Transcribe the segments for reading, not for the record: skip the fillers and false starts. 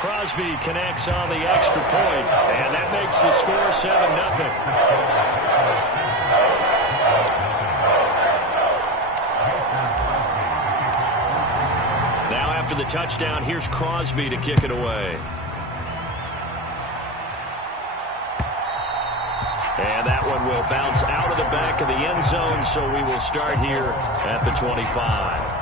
Crosby connects on the extra point, and that makes the score 7-0. Now after the touchdown, here's Crosby to kick it away. And that one will bounce out of the back of the end zone, so we will start here at the 25.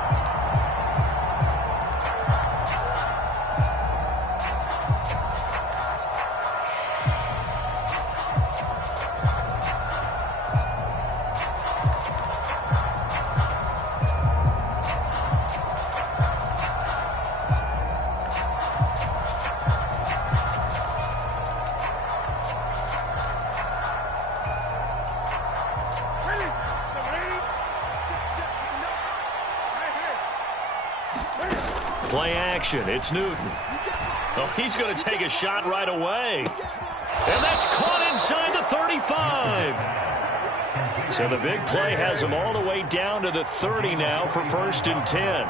Play action. It's Newton. Oh, he's going to take a shot right away. And that's caught inside the 35. So the big play has him all the way down to the 30 now for 1st and 10.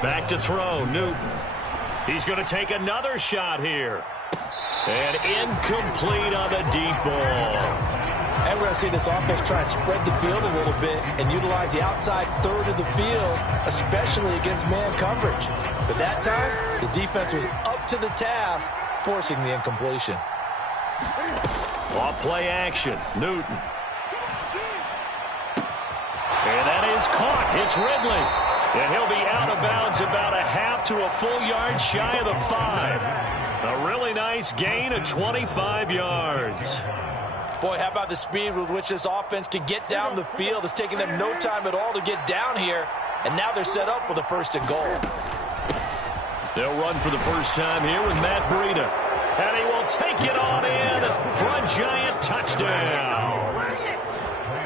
Back to throw, Newton. He's going to take another shot here. And incomplete on the deep ball. And we're going to see this offense try and spread the field a little bit and utilize the outside third of the field, especially against man coverage. But that time, the defense was up to the task, forcing the incompletion. Off play action, Newton. And that is caught. It's Ridley. And he'll be out of bounds about a half to a full yard shy of the 5. A really nice gain of 25 yards. Boy, how about the speed with which this offense can get down the field? It's taking them no time at all to get down here. And now they're set up with a 1st and goal. They'll run for the first time here with Matt Breida. And he will take it on in for a giant touchdown.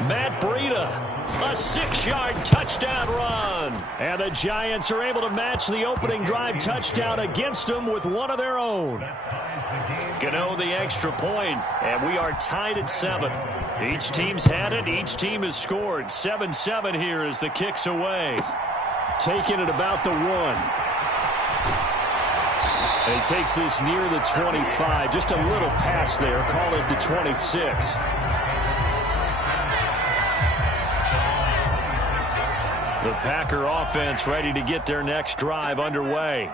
Matt Breida, a 6-yard touchdown run. And the Giants are able to match the opening drive touchdown against them with one of their own. Gano the extra point, and we are tied at 7. Each team's had it. Each team has scored. 7-7 here as the kick's away. Taking it about the 1. And he takes this near the 25. Just a little pass there. Call it the 26. The Packer offense ready to get their next drive underway.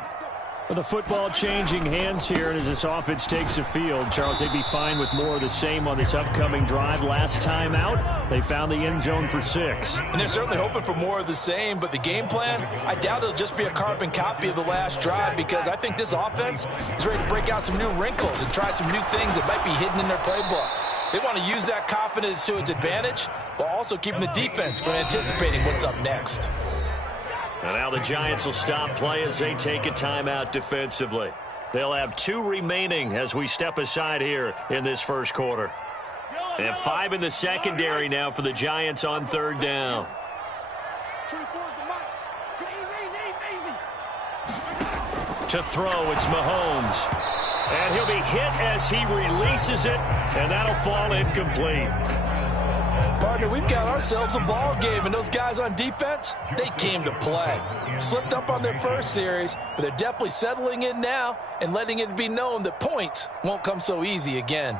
With the football changing hands here, and as this offense takes the field, Charles, they'd be fine with more of the same on this upcoming drive. Last time out, they found the end zone for 6. And they're certainly hoping for more of the same, but the game plan, I doubt it'll just be a carbon copy of the last drive, because I think this offense is ready to break out some new wrinkles and try some new things that might be hidden in their playbook. They want to use that confidence to its advantage, while also keeping the defense from anticipating what's up next. And now the Giants will stop play as they take a timeout defensively. They'll have 2 remaining as we step aside here in this first quarter. They have 5 in the secondary now for the Giants on 3rd down. To throw, it's Mahomes. And he'll be hit as he releases it, and that'll fall incomplete. Partner, we've got ourselves a ball game, and those guys on defense, they came to play. Slipped up on their first series, but they're definitely settling in now and letting it be known that points won't come so easy again.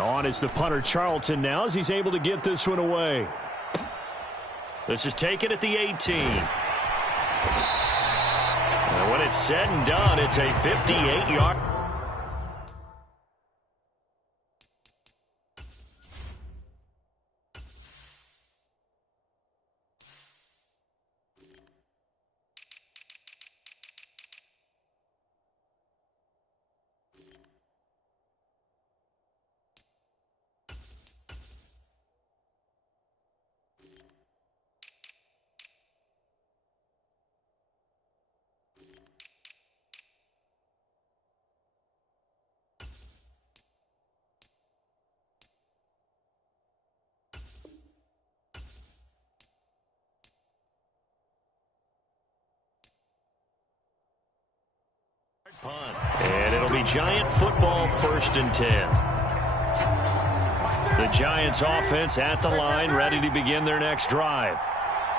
On is the punter Charlton now as he's able to get this one away. This is taken at the 18. And when it's said and done, it's a 58-yard. Punt. And it'll be Giant football, 1st and 10. The Giants offense at the line, ready to begin their next drive.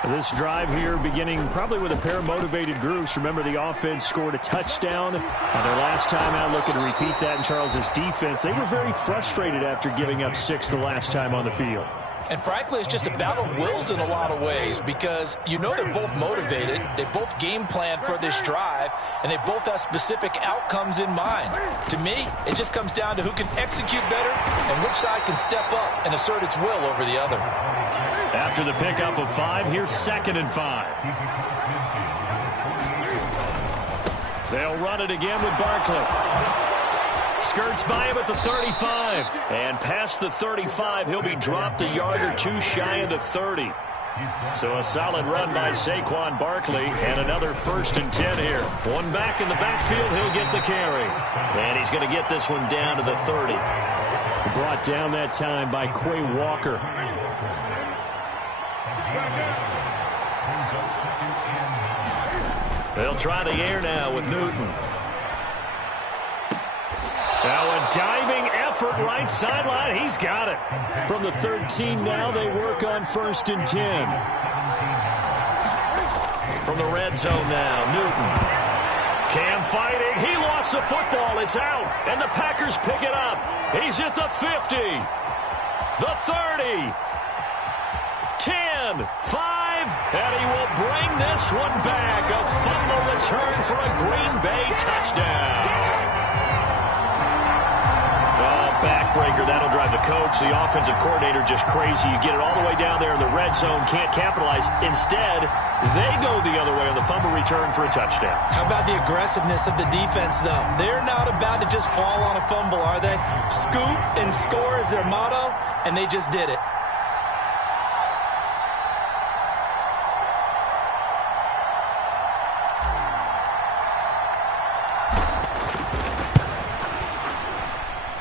This drive here beginning probably with a pair of motivated groups. Remember, the offense scored a touchdown on their last time out, looking to repeat that in Charles's defense. They were very frustrated after giving up 6 the last time on the field. And frankly, it's just a battle of wills in a lot of ways because you know they're both motivated, they both game plan for this drive, and they both have specific outcomes in mind. To me, it just comes down to who can execute better and which side can step up and assert its will over the other. After the pickup of 5, here's 2nd and 5. They'll run it again with Barkley. Skirts by him at the 35. And past the 35, he'll be dropped a yard or 2 shy of the 30. So a solid run by Saquon Barkley and another 1st and 10 here. One back in the backfield, he'll get the carry. And he's going to get this one down to the 30. Brought down that time by Quay Walker. They'll try the air now with Newton. Now a diving effort right sideline. He's got it. From the 13 now, they work on 1st and 10. From the red zone now, Newton. Cam fighting. He lost the football. It's out. And the Packers pick it up. He's at the 50. The 30. 10. 5. And he will bring this one back. A fumble return for a Green Bay touchdown. Backbreaker, that'll drive the coach, the offensive coordinator, just crazy. You get it all the way down there in the red zone, can't capitalize. Instead, they go the other way on the fumble return for a touchdown. How about the aggressiveness of the defense, though? They're not about to just fall on a fumble, are they? Scoop and score is their motto, and they just did it.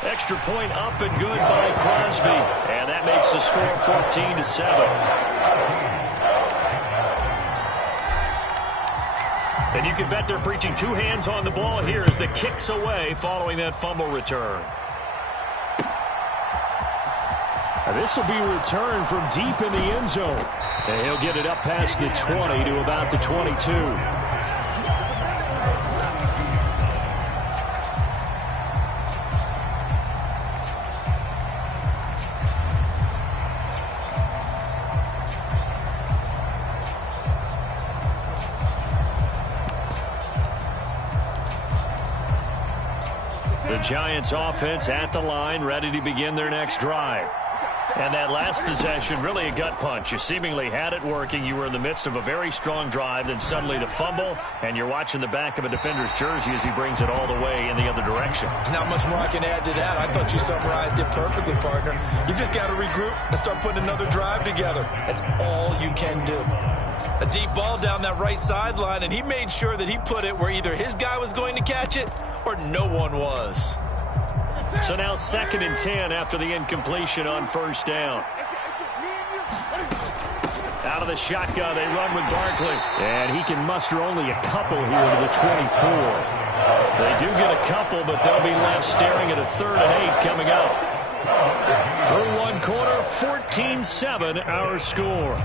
Extra point up and good by Crosby. And that makes the score 14-7. And you can bet they're preaching 2 hands on the ball here as the kick's away following that fumble return. This will be returned from deep in the end zone. And he'll get it up past the 20 to about the 22. The Giants offense at the line, ready to begin their next drive. And that last possession, really a gut punch. You seemingly had it working. You were in the midst of a very strong drive, then suddenly the fumble, and you're watching the back of a defender's jersey as he brings it all the way in the other direction. There's not much more I can add to that. I thought you summarized it perfectly, partner. You just got to regroup and start putting another drive together. That's all you can do. A deep ball down that right sideline, and he made sure that he put it where either his guy was going to catch it or no one was. So now 2nd and 10 after the incompletion on 1st down. Out of the shotgun, they run with Barkley. And he can muster only a couple here to the 24. They do get a couple, but they'll be left staring at a 3rd and 8 coming up. Through 1 quarter, 14-7 our score.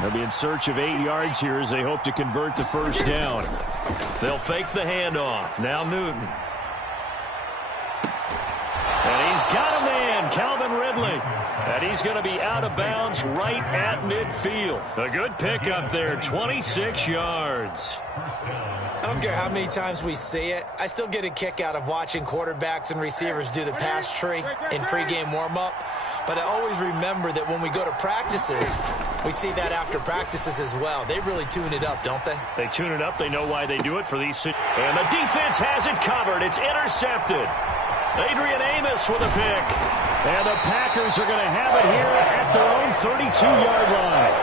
They'll be in search of 8 yards here as they hope to convert the 1st down. They'll fake the handoff. Now Newton. And he's got a man, Calvin Ridley. And he's going to be out of bounds right at midfield. A good pickup there, 26 yards. I don't care how many times we see it. I still get a kick out of watching quarterbacks and receivers do the pass tree in pregame warm-up. But I always remember that when we go to practices, we see that after practices as well. They really tune it up, don't they? They tune it up. They know why they do it for these. And the defense has it covered. It's intercepted. Adrian Amos with a pick. And the Packers are going to have it here at their own 32-yard line.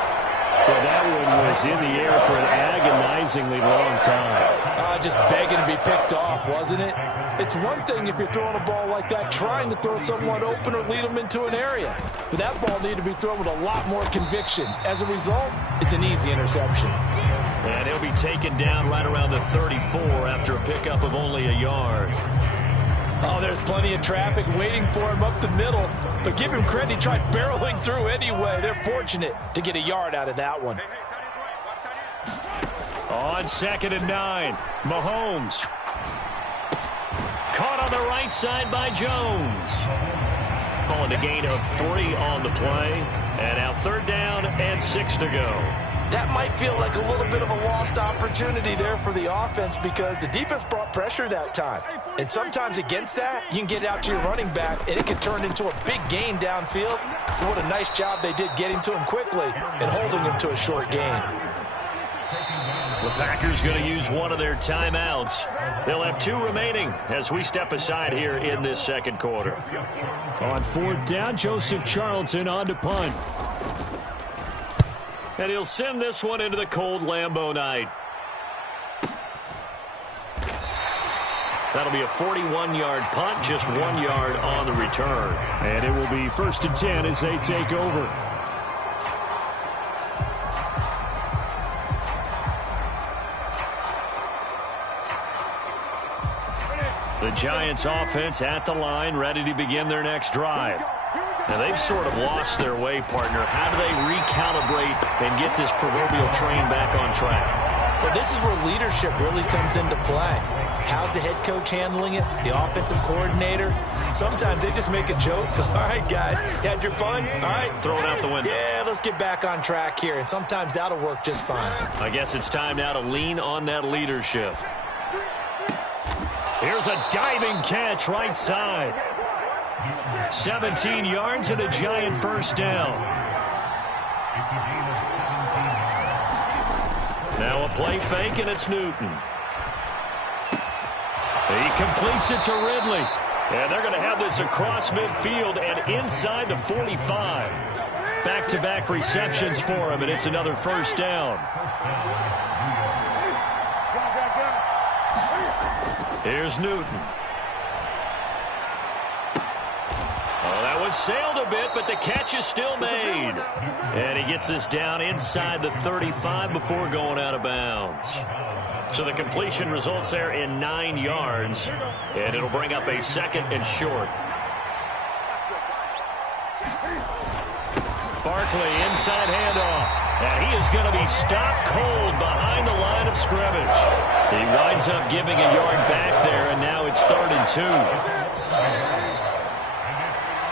Well, that was in the air for an agonizingly long time. Just begging to be picked off, wasn't it? It's one thing if you're throwing a ball like that, trying to throw someone open or lead them into an area. But that ball needed to be thrown with a lot more conviction. As a result, it's an easy interception. And he'll be taken down right around the 34 after a pickup of only a yard. Oh, there's plenty of traffic waiting for him up the middle. But give him credit, he tried barreling through anyway. They're fortunate to get a yard out of that one. On 2nd and 9, Mahomes. Caught on the right side by Jones. Calling a gain of 3 on the play. And now 3rd down and 6 to go. That might feel like a little bit of a lost opportunity there for the offense because the defense brought pressure that time. And sometimes against that, you can get it out to your running back, and it can turn into a big gain downfield. What a nice job they did getting to him quickly and holding him to a short gain. The Packers going to use one of their timeouts. They'll have 2 remaining as we step aside here in this 2nd quarter. On 4th down, Joseph Charlton on to punt. And he'll send this one into the cold Lambeau night. That'll be a 41-yard punt, just 1 yard on the return. And it will be 1st and 10 as they take over. The Giants offense at the line, ready to begin their next drive. Now, they've sort of lost their way, partner. How do they recalibrate and get this proverbial train back on track? Well, this is where leadership really comes into play. How's the head coach handling it? The offensive coordinator? Sometimes they just make a joke. All right, guys, you had your fun? All right. Throw it out the window. Yeah, let's get back on track here. And sometimes that'll work just fine. I guess it's time now to lean on that leadership. Here's a diving catch right side. 17 yards and a Giant 1st down. Now a play fake, and it's Newton. He completes it to Ridley. And they're going to have this across midfield and inside the 45. Back-to-back receptions for him, and it's another 1st down. Here's Newton. Oh, that one sailed a bit, but the catch is still made. And he gets this down inside the 35 before going out of bounds. So the completion results there in 9 yards, and it'll bring up a 2nd and short. Barkley inside handoff, and he is going to be stopped cold behind the line of scrimmage. He winds up giving a yard back there, and now it's 3rd and 2.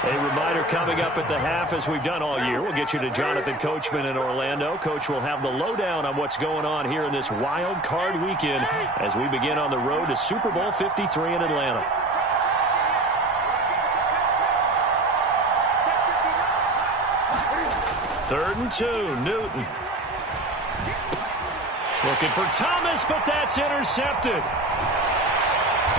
A reminder coming up at the half, as we've done all year. We'll get you to Jonathan Coachman in Orlando. Coach will have the lowdown on what's going on here in this wild card weekend as we begin on the road to Super Bowl 53 in Atlanta. Third and 2, Newton. Looking for Thomas, but that's intercepted.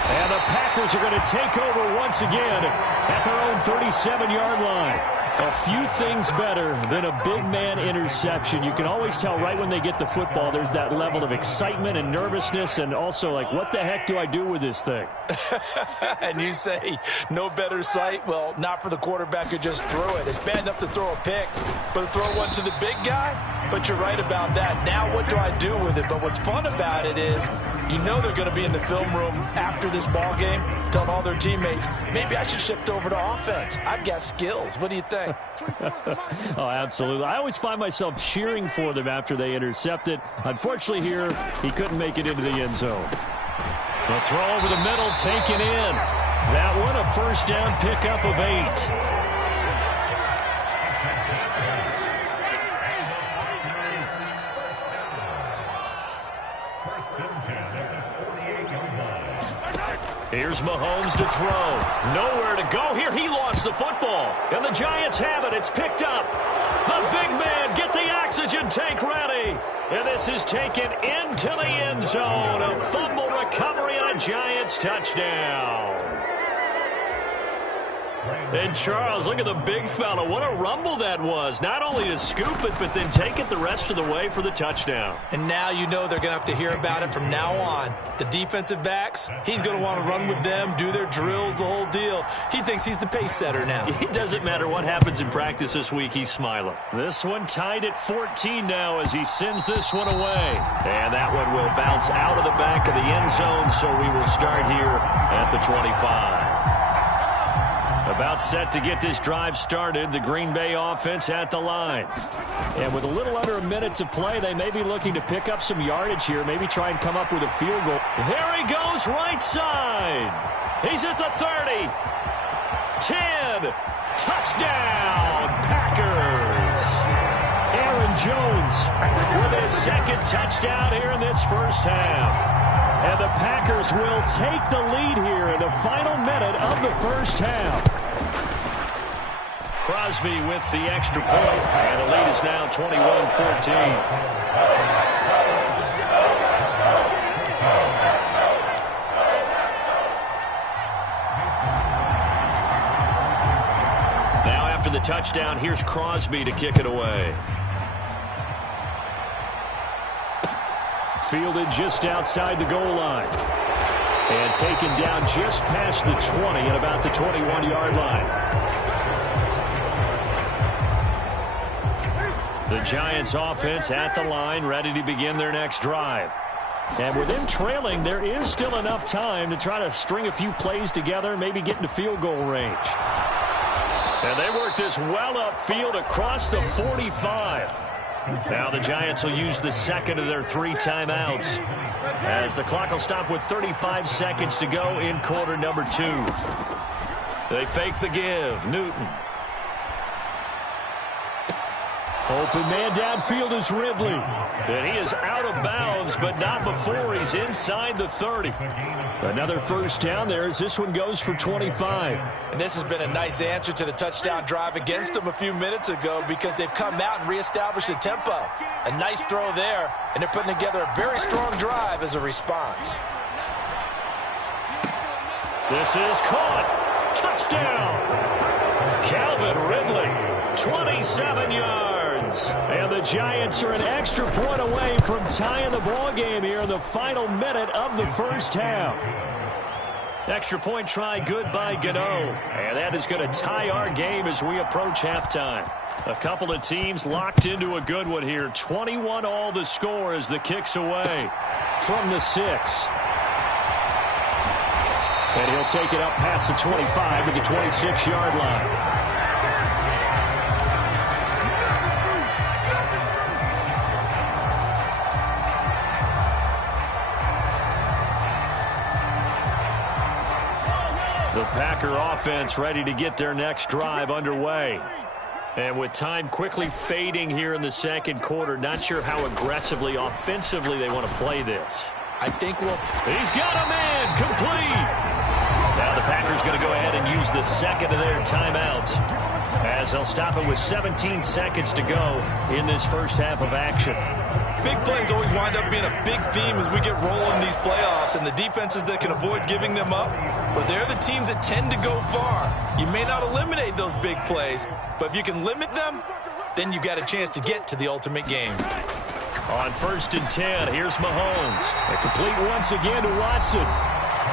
And the Packers are going to take over once again at their own 37-yard line. A few things better than a big man interception. You can always tell right when they get the football, there's that level of excitement and nervousness, and also like, what the heck do I do with this thing? And you say, no better sight? Well, not for the quarterback who just threw it. It's bad enough to throw a pick, but to throw one to the big guy? But you're right about that. Now what do I do with it? But what's fun about it is, you know they're going to be in the film room after this ball game, telling all their teammates, maybe I should shift over to offense. I've got skills. What do you think? Oh, absolutely. I always find myself cheering for them after they intercept it. Unfortunately here, he couldn't make it into the end zone. The throw over the middle taken in. That one a 1st down pickup of 8. Here's Mahomes to throw. Nowhere to go here. He lost the football. And the Giants have it. It's picked up. The big man, get the oxygen tank ready. And this is taken into the end zone. A fumble recovery and a Giants touchdown. And Charles, look at the big fella. What a rumble that was. Not only to scoop it, but then take it the rest of the way for the touchdown. And now you know they're going to have to hear about it from now on. The defensive backs, he's going to want to run with them, do their drills, the whole deal. He thinks he's the pace setter now. It doesn't matter what happens in practice this week, he's smiling. This one tied at 14 now as he sends this one away. And that one will bounce out of the back of the end zone, so we will start here at the 25. About set to get this drive started, the Green Bay offense at the line. And with a little under a minute to play, they may be looking to pick up some yardage here, maybe try and come up with a field goal. There he goes, right side. He's at the 30. 10. Touchdown, Packers. Aaron Jones with his second touchdown here in this first half. And the Packers will take the lead here in the final minute of the first half. Crosby with the extra point, and the lead is now 21-14. Now after the touchdown, here's Crosby to kick it away. Fielded just outside the goal line. And taken down just past the 20 at about the 21-yard line. The Giants offense at the line, ready to begin their next drive. And with them trailing, there is still enough time to try to string a few plays together, maybe get into field goal range. And they work this well upfield across the 45. Now the Giants will use the second of their 3 timeouts, as the clock will stop with 35 seconds to go in quarter number 2. They fake the give. Newton. Open man downfield is Ridley. And he is out of bounds, but not before he's inside the 30. Another first down there as this one goes for 25. And this has been a nice answer to the touchdown drive against them a few minutes ago, because they've come out and reestablished the tempo. A nice throw there, and they're putting together a very strong drive as a response. This is caught. Touchdown. Calvin Ridley, 27 yards. And the Giants are an extra point away from tying the ball game here in the final minute of the first half. Extra point try good by Gano. And that is going to tie our game as we approach halftime. A couple of teams locked into a good one here. 21 all the score as the kick's away. From the 6. And he'll take it up past the 25 to the 26-yard line. The Packer offense ready to get their next drive underway. And with time quickly fading here in the second quarter, not sure how aggressively, offensively they want to play this. I think we'll... He's got a man complete. Now the Packers going to go ahead and use the second of their timeouts, as they'll stop it with 17 seconds to go in this first half of action. Big plays always wind up being a big theme as we get rolling in these playoffs, and the defenses that can avoid giving them up, but they're the teams that tend to go far. You may not eliminate those big plays, but if you can limit them, then you've got a chance to get to the ultimate game. On 1st and 10, here's Mahomes. A complete once again to Watson.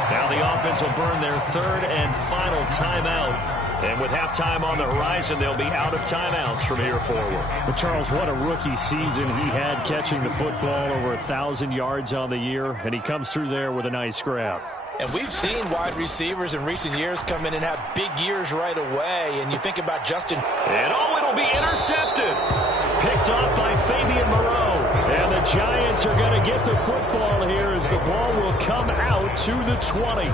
Now the offense will burn their 3rd and final timeout. And with halftime on the horizon, they'll be out of timeouts from here forward. But Charles, what a rookie season he had, catching the football over 1,000 yards on the year, and he comes through there with a nice grab. And we've seen wide receivers in recent years come in and have big years right away. And you think about Justin. And it'll be intercepted. Picked off by Fabian Moreau. And the Giants are going to get the football here as the ball will come out to the 20.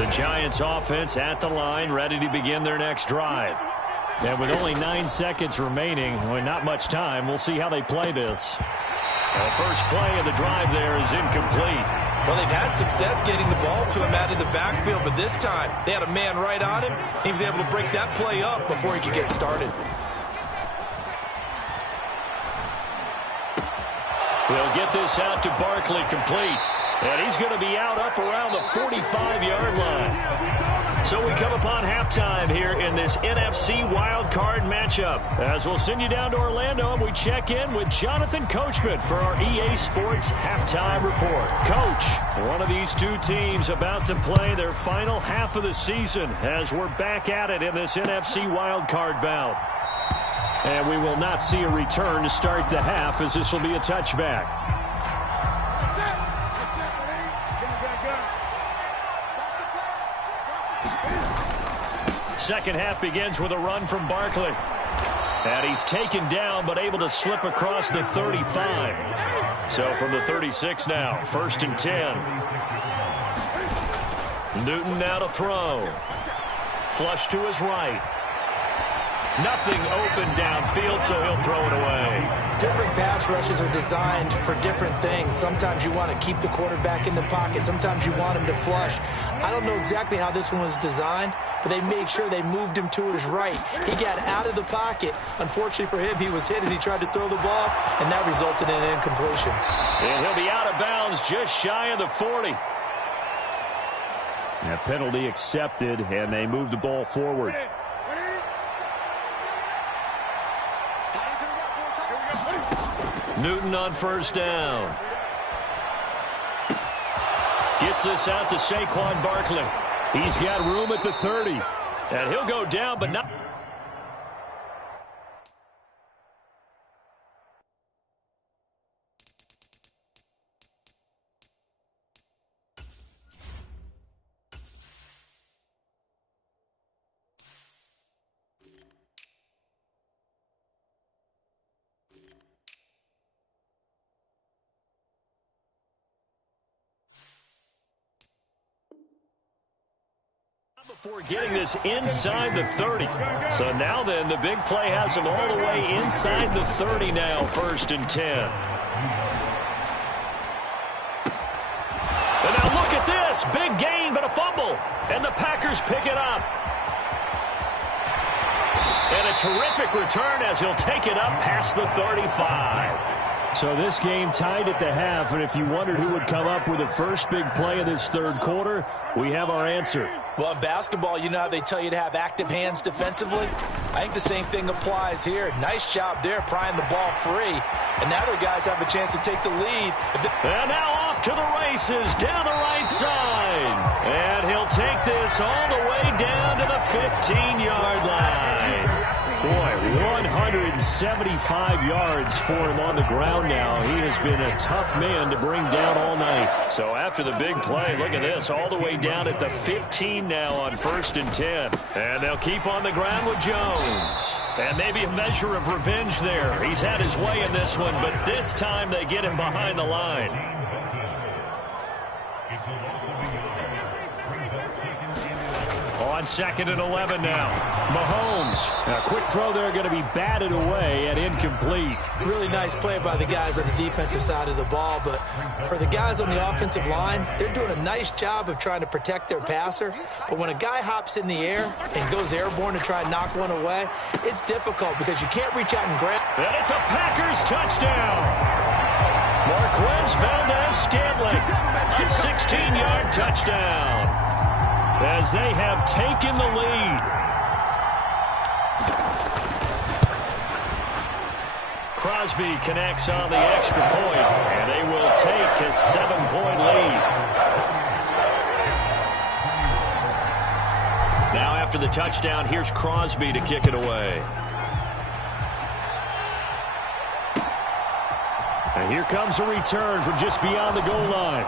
The Giants offense at the line, ready to begin their next drive. And with only 9 seconds remaining, well, not much time, we'll see how they play this. The first play of the drive there is incomplete. Well, they've had success getting the ball to him out of the backfield, but this time they had a man right on him. He was able to break that play up before he could get started. We'll get this out to Barkley, complete. And he's going to be out up around the 45-yard line. So we come upon halftime here in this NFC wildcard matchup. As we'll send you down to Orlando, and we check in with Jonathan Coachman for our EA Sports Halftime Report. Coach, one of these two teams about to play their final half of the season as we're back at it in this NFC wildcard bout. And we will not see a return to start the half, as this will be a touchback. Second half begins with a run from Barkley. And he's taken down, but able to slip across the 35. So from the 36 now, 1st and 10. Newton now to throw. Flush to his right. Nothing open downfield, so he'll throw it away. Different pass rushes are designed for different things. Sometimes you want to keep the quarterback in the pocket. Sometimes you want him to flush. I don't know exactly how this one was designed, but they made sure they moved him to his right. He got out of the pocket. Unfortunately for him, he was hit as he tried to throw the ball, and that resulted in an incompletion. And he'll be out of bounds just shy of the 40. That penalty accepted, and they move the ball forward. Newton on 1st down. Gets this out to Saquon Barkley. He's got room at the 30. And he'll go down, but not... before getting this inside the 30. So now then, the big play has him all the way inside the 30 now, 1st and 10. And now look at this. Big gain, but a fumble. And the Packers pick it up. And a terrific return as he'll take it up past the 35. So this game tied at the half, and if you wondered who would come up with the first big play of this third quarter, we have our answer. Well, in basketball, you know how they tell you to have active hands defensively? I think the same thing applies here. Nice job there, prying the ball free. And now the guys have a chance to take the lead. And now off to the races, down the right side. And he'll take this all the way down to the 15-yard line. Boy, 175 yards for him on the ground now. He has been a tough man to bring down all night. So after the big play, look at this, all the way down at the 15 now on 1st and 10. And they'll keep on the ground with Jones. And maybe a measure of revenge there. He's had his way in this one, but this time they get him behind the line. On 2nd and 11 now. Mahomes. A quick throw there, going to be batted away and incomplete. Really nice play by the guys on the defensive side of the ball, but for the guys on the offensive line, they're doing a nice job of trying to protect their passer. But when a guy hops in the air and goes airborne to try and knock one away, it's difficult because you can't reach out and grab. And it's a Packers touchdown. Marquez Valdez-Scantling. A 16-yard touchdown. As they have taken the lead. Crosby connects on the extra point, and they will take a 7-point lead. Now after the touchdown, here's Crosby to kick it away. And here comes a return from just beyond the goal line.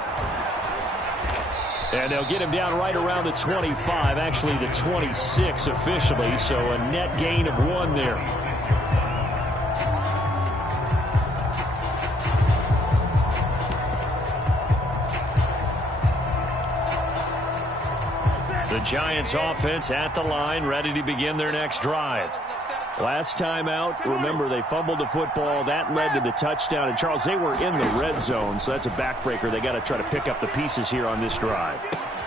And they'll get him down right around the 25, actually the 26 officially, so a net gain of 1 there. The Giants offense at the line, ready to begin their next drive. Last time out, remember, they fumbled the football. That led to the touchdown. And, Charles, they were in the red zone, so that's a backbreaker. They got to try to pick up the pieces here on this drive.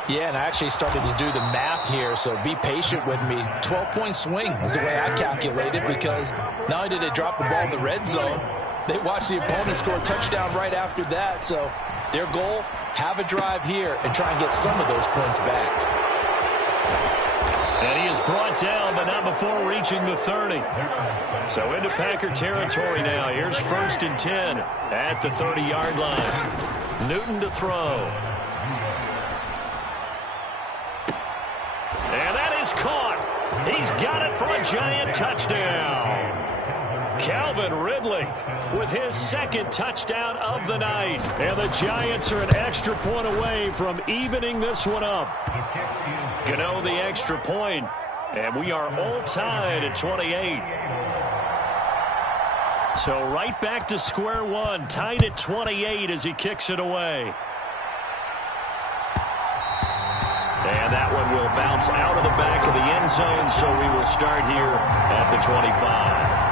Yeah, and I actually started to do the math here, so be patient with me. 12-point swing is the way I calculated, because not only did they drop the ball in the red zone, they watched the opponent score a touchdown right after that. So their goal, have a drive here and try and get some of those points back. And he is brought down, but not before reaching the 30. So into Packer territory now. Here's 1st and 10 at the 30-yard line. Newton to throw. And that is caught. He's got it for a Giant touchdown. Calvin Ridley with his 2nd touchdown of the night. And the Giants are an extra point away from evening this one up. Gano the extra point, and we are all tied at 28. So right back to square one, tied at 28 as he kicks it away. And that one will bounce out of the back of the end zone, so we will start here at the 25.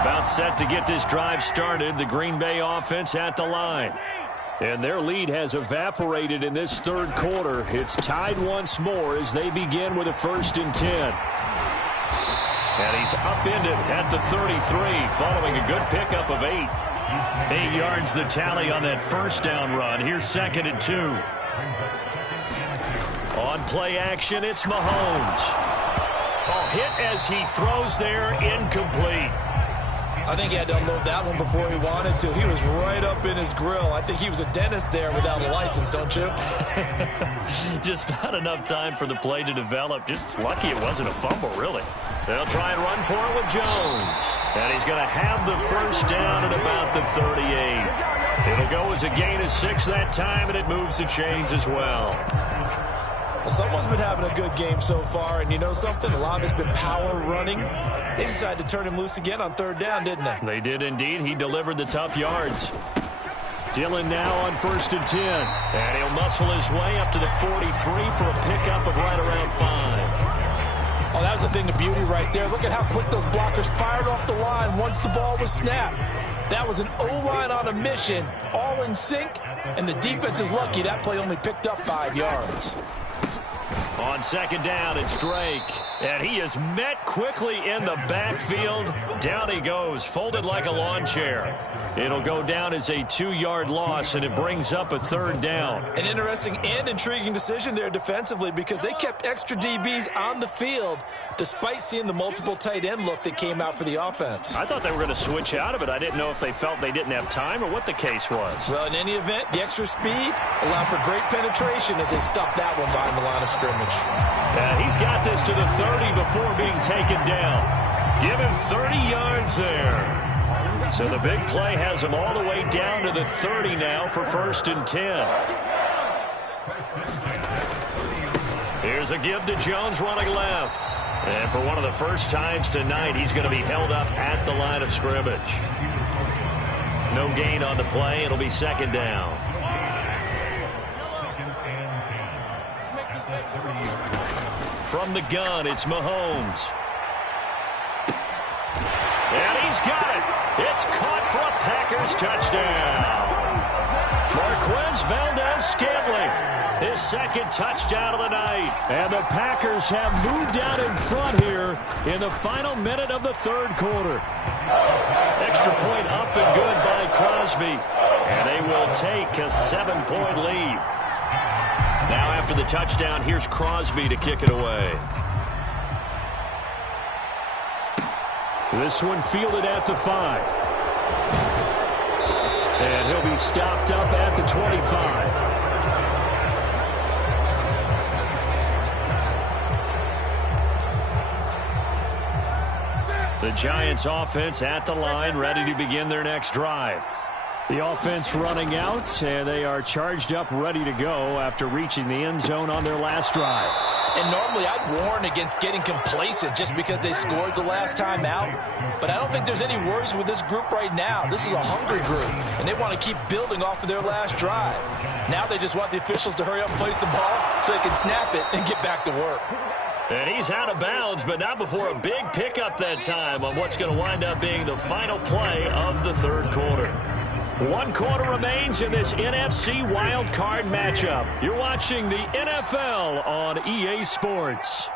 About set to get this drive started, the Green Bay offense at the line. And their lead has evaporated in this 3rd quarter. It's tied once more as they begin with a 1st and 10. And he's upended at the 33 following a good pickup of 8. 8 yards the tally on that 1st down run. Here's 2nd and 2. On play action, it's Mahomes. Hit as he throws there, incomplete. I think he had to unload that one before he wanted to. He was right up in his grill. I think he was a dentist there without a license, don't you? Just not enough time for the play to develop. Just lucky it wasn't a fumble, really. They'll try and run for it with Jones. And he's going to have the 1st down at about the 38. It'll go as a gain of 6 that time, and it moves the chains as well. Well, someone's been having a good game so far, and you know something? A lot of it's been power running. They decided to turn him loose again on 3rd down, didn't they? They did indeed. He delivered the tough yards. Dillon now on 1st and 10. And he'll muscle his way up to the 43 for a pickup of right around 5. Oh, that was a thing of beauty right there. Look at how quick those blockers fired off the line once the ball was snapped. That was an O-line on a mission, all in sync, and the defense is lucky that play only picked up 5 yards. On 2nd down, it's Drake. And he is met quickly in the backfield. Down he goes, folded like a lawn chair. It'll go down as a 2-yard loss, and it brings up a 3rd down. An interesting and intriguing decision there defensively because they kept extra DBs on the field despite seeing the multiple tight end look that came out for the offense. I thought they were going to switch out of it. I didn't know if they felt they didn't have time or what the case was. Well, in any event, the extra speed allowed for great penetration as they stuffed that one behind the line of scrimmage. Yeah, he's got this to the 30 before being taken down. Give him 30 yards there. So the big play has him all the way down to the 30 now for 1st and 10. Here's a give to Jones running left. And for one of the first times tonight, he's going to be held up at the line of scrimmage. No gain on the play. It'll be 2nd down. From the gun, it's Mahomes. And he's got it. It's caught for a Packers touchdown. Marquez Valdez-Scantling, his 2nd touchdown of the night. And the Packers have moved out in front here in the final minute of the 3rd quarter. Extra point up and good by Crosby. And they will take a 7-point lead. Now after the touchdown, here's Crosby to kick it away. This one fielded at the 5. And he'll be stopped up at the 25. The Giants offense at the line, ready to begin their next drive. The offense running out, and they are charged up, ready to go after reaching the end zone on their last drive. And normally I'd warn against getting complacent just because they scored the last time out. But I don't think there's any worries with this group right now. This is a hungry group, and they want to keep building off of their last drive. Now they just want the officials to hurry up and place the ball so they can snap it and get back to work. And he's out of bounds, but not before a big pickup that time on what's going to wind up being the final play of the 3rd quarter. 1 quarter remains in this NFC Wild Card matchup. You're watching the NFL on EA Sports.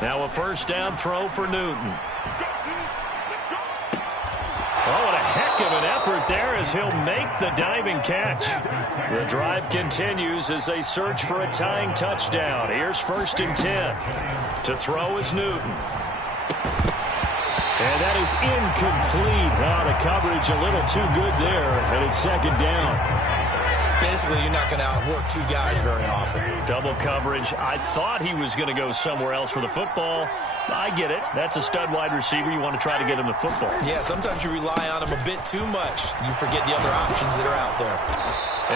Now a 1st down throw for Newton. Oh, what a heck of an effort there as he'll make the diving catch. The drive continues as they search for a tying touchdown. Here's 1st and 10. To throw is Newton. And that is incomplete. The coverage a little too good there, and it's 2nd down. Basically, you're not going to outwork two guys very often. Double coverage. I thought he was going to go somewhere else for the football. I get it. That's a stud wide receiver. You want to try to get him the football. Yeah, sometimes you rely on him a bit too much. You forget the other options that are out there.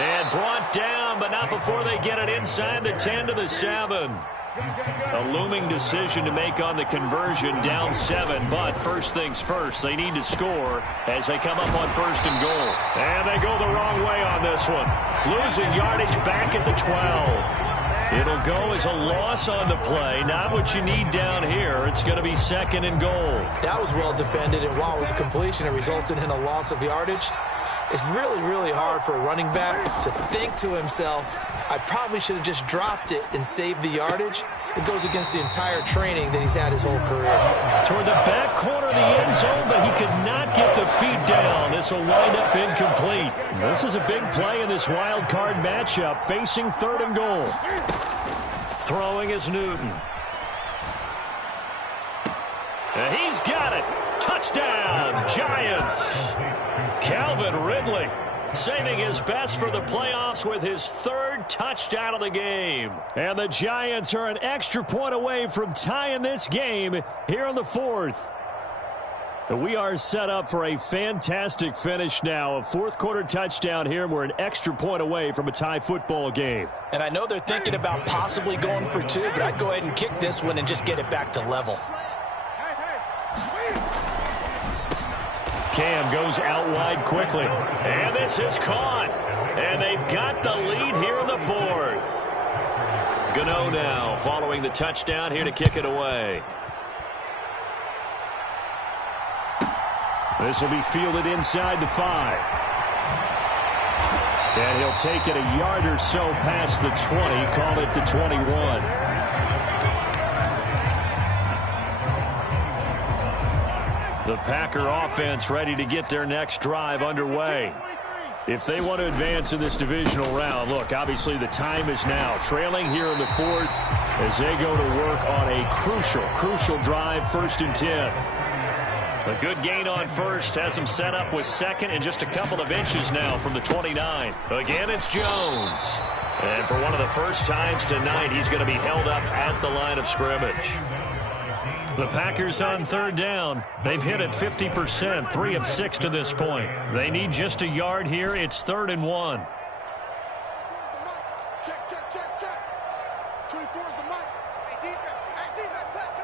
And brought down, but not before they get it inside the 10 to the 7. A looming decision to make on the conversion, down 7, but first things first, they need to score as they come up on 1st and goal. And they go the wrong way on this one. Losing yardage back at the 12. It'll go as a loss on the play, not what you need down here. It's going to be 2nd and goal. That was well defended, and while it was a completion, it resulted in a loss of yardage. It's really, really hard for a running back to think to himself, I probably should have just dropped it and saved the yardage. It goes against the entire training that he's had his whole career. Toward the back corner of the end zone, but he could not get the feet down. This will wind up incomplete. This is a big play in this wild card matchup, facing 3rd and goal. Throwing is Newton. And he's got it. Touchdown, Giants. Calvin Ridley saving his best for the playoffs with his 3rd touchdown of the game. And the Giants are an extra point away from tying this game here in the 4th. We are set up for a fantastic finish now. A 4th quarter touchdown here. We're an extra point away from a tie football game. And I know they're thinking about possibly going for 2, but I'd go ahead and kick this one and just get it back to level. Cam goes out wide quickly. And this is caught. And they've got the lead here in the 4th. Gano now following the touchdown here to kick it away. This will be fielded inside the 5. And he'll take it a yard or so past the 20. Call it the 21. The Packer offense ready to get their next drive underway. If they want to advance in this divisional round, look, obviously the time is now. Trailing here in the 4th as they go to work on a crucial drive, 1st and 10. A good gain on 1st has them set up with 2nd and just a couple of inches now from the 29. Again, it's Jones. And for one of the first times tonight, he's going to be held up at the line of scrimmage. The Packers on 3rd down. They've hit it 50%, 3 of 6 to this point. They need just a yard here. It's 3rd and 1. Check. 24 is the mic. Hey, defense, let's go.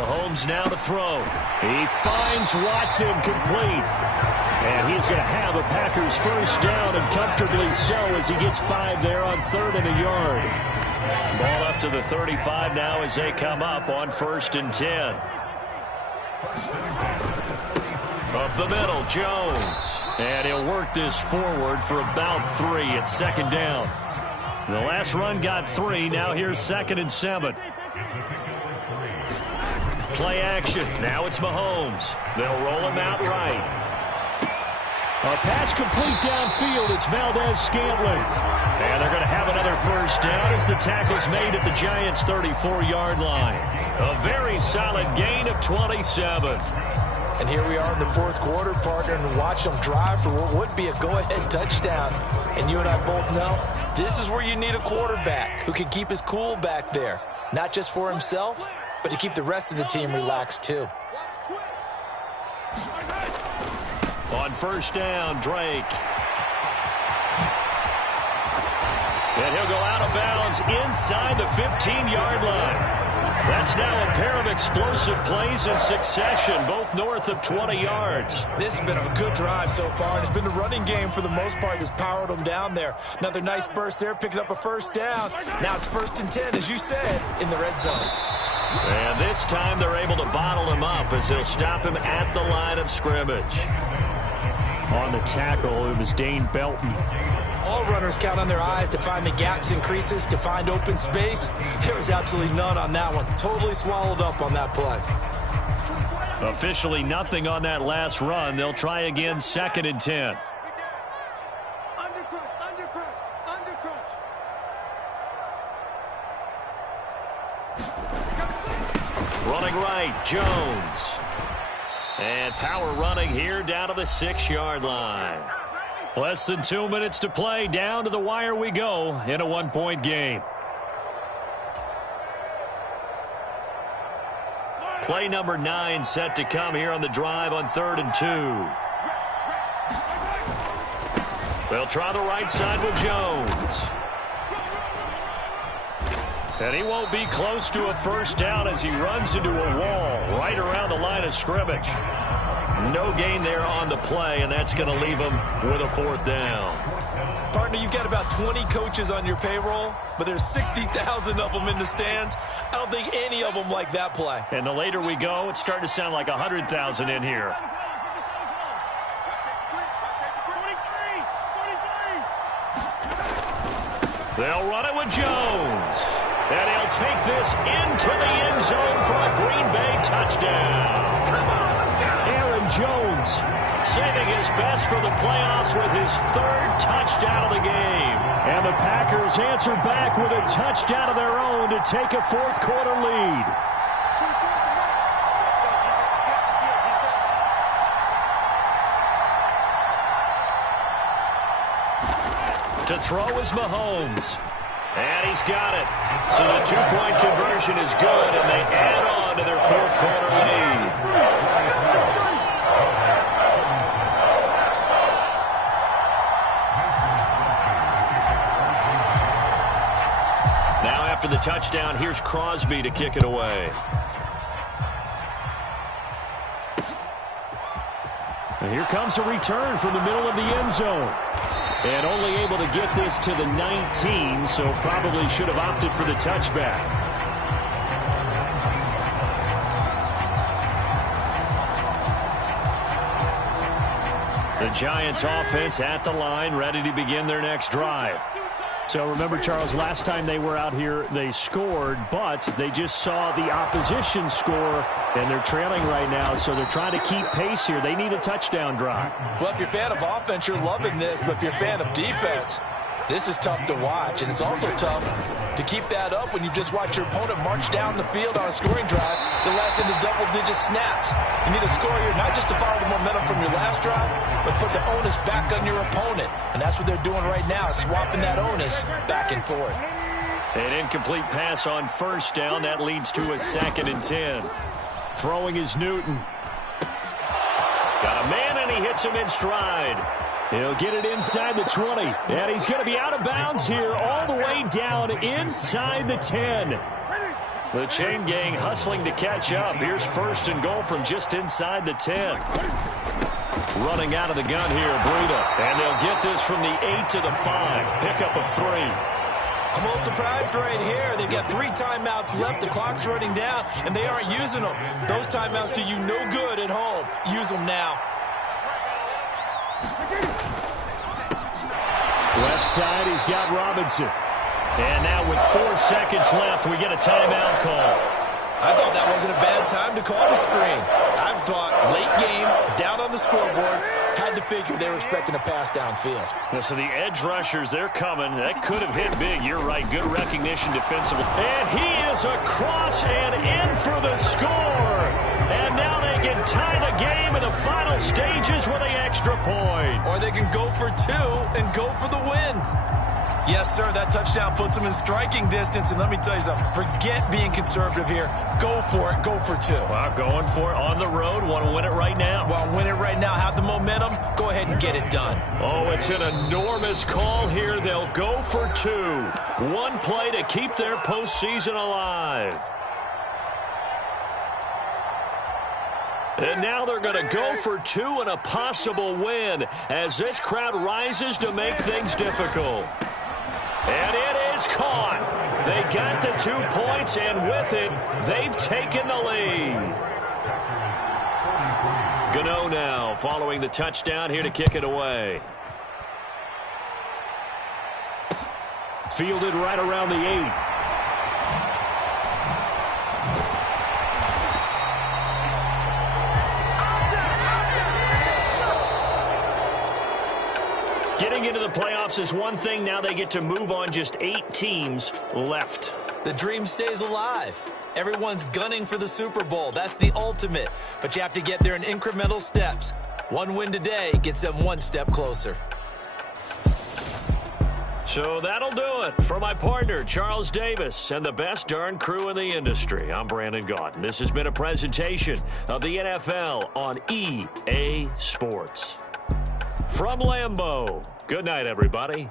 Mahomes now to throw. He finds Watson complete. And he's going to have a Packers 1st down, and comfortably so as he gets 5 there on 3rd and a yard. Ball up to the 35 now as they come up on 1st and 10. Up the middle, Jones. And he'll work this forward for about 3 at 2nd down. The last run got 3. Now here's 2nd and 7. Play action. Now it's Mahomes. They'll roll him out right. A pass complete downfield. It's Valdez-Scantling. And they're going to have another 1st down as the tackle's made at the Giants' 34-yard line. A very solid gain of 27. And here we are in the 4th quarter, partner, and watch them drive for what would be a go-ahead touchdown. And you and I both know this is where you need a quarterback who can keep his cool back there. Not just for himself, but to keep the rest of the team relaxed too. On 1st down, Drake. And he'll go out of bounds inside the 15-yard line. That's now a pair of explosive plays in succession, both north of 20 yards. This has been a good drive so far, and it's been the running game for the most part that's powered them down there. Another nice burst there, picking up a 1st down. Now it's 1st and 10, as you said, in the red zone. And this time they're able to bottle him up as they'll stop him at the line of scrimmage. On the tackle, it was Dane Belton. All runners count on their eyes to find the gaps and creases, to find open space. There was absolutely none on that one. Totally swallowed up on that play. Officially nothing on that last run. They'll try again, 2nd and 10. Running right, Jones. And power running here down to the 6-yard line. Less than 2 minutes to play. Down to the wire we go in a 1-point game. Play number 9 set to come here on the drive on 3rd and 2. They'll try the right side with Jones. And he won't be close to a first down as he runs into a wall right around the line of scrimmage. No gain there on the play, and that's going to leave him with a 4th down. Partner, you've got about 20 coaches on your payroll, but there's 60,000 of them in the stands. I don't think any of them like that play. And the later we go, it's starting to sound like 100,000 in here. They'll run it with Jones. And he'll take this into the end zone for a Green Bay touchdown. Come on, Aaron Jones saving his best for the playoffs with his 3rd touchdown of the game. And the Packers answer back with a touchdown of their own to take a 4th quarter lead. To throw is Mahomes. And he's got it. So the 2-point conversion is good, and they add on to their 4th quarter lead. Now after the touchdown, here's Crosby to kick it away. And here comes a return from the middle of the end zone. And only able to get this to the 19, so probably should have opted for the touchback. The Giants offense at the line, ready to begin their next drive. So remember, Charles, last time they were out here, they scored, but they just saw the opposition score, and they're trailing right now, so they're trying to keep pace here. They need a touchdown drive. Well, if you're a fan of offense, you're loving this, but if you're a fan of defense, this is tough to watch, and it's also tough to keep that up when you just watch your opponent march down the field on a scoring drive that lasts into double-digit snaps. You need a score here not just to follow the momentum from your last drive, but put the onus back on your opponent. And that's what they're doing right now, swapping that onus back and forth. An incomplete pass on 1st down. That leads to a 2nd and 10. Throwing is Newton. Got a man, and he hits him in stride. He'll get it inside the 20. And he's going to be out of bounds here all the way down inside the 10. The chain gang hustling to catch up. Here's 1st and goal from just inside the 10. Running out of the gun here, Breida. And they'll get this from the 8 to the 5. Pickup of 3. I'm a little surprised right here. They've got 3 timeouts left. The clock's running down, and they aren't using them. Those timeouts do you no good at home. Use them now. Left side, he's got Robinson. And now with 4 seconds left, we get a timeout call. I thought that wasn't a bad time to call the screen. I thought late game, down on the scoreboard, had to figure they were expecting a pass downfield. So the edge rushers, they're coming. That could have hit big. You're right. Good recognition defensively. And he is across and in for the score. And now they can tie the game in the final stages with an extra point. Or they can go for 2 and go for the win. Yes, sir, that touchdown puts them in striking distance. And let me tell you something. Forget being conservative here. Go for it. Go for 2. Well, going for it on the road. Want to win it right now. Want to win it right now. Have the momentum. Go ahead and get it done. Oh, it's an enormous call here. They'll go for 2. One play to keep their postseason alive. And now they're going to go for 2 and a possible win as this crowd rises to make things difficult. And it is caught. They got the 2 points, and with it, they've taken the lead. Gano now following the touchdown here to kick it away. Fielded right around the 8. Getting into the playoffs is one thing. Now they get to move on. Just 8 teams left. The dream stays alive. Everyone's gunning for the Super Bowl. That's the ultimate. But you have to get there in incremental steps. One win today gets them one step closer. So that'll do it for my partner, Charles Davis, and the best darn crew in the industry. I'm Brandon Gaudin. This has been a presentation of the NFL on EA Sports. From Lambeau, good night, everybody.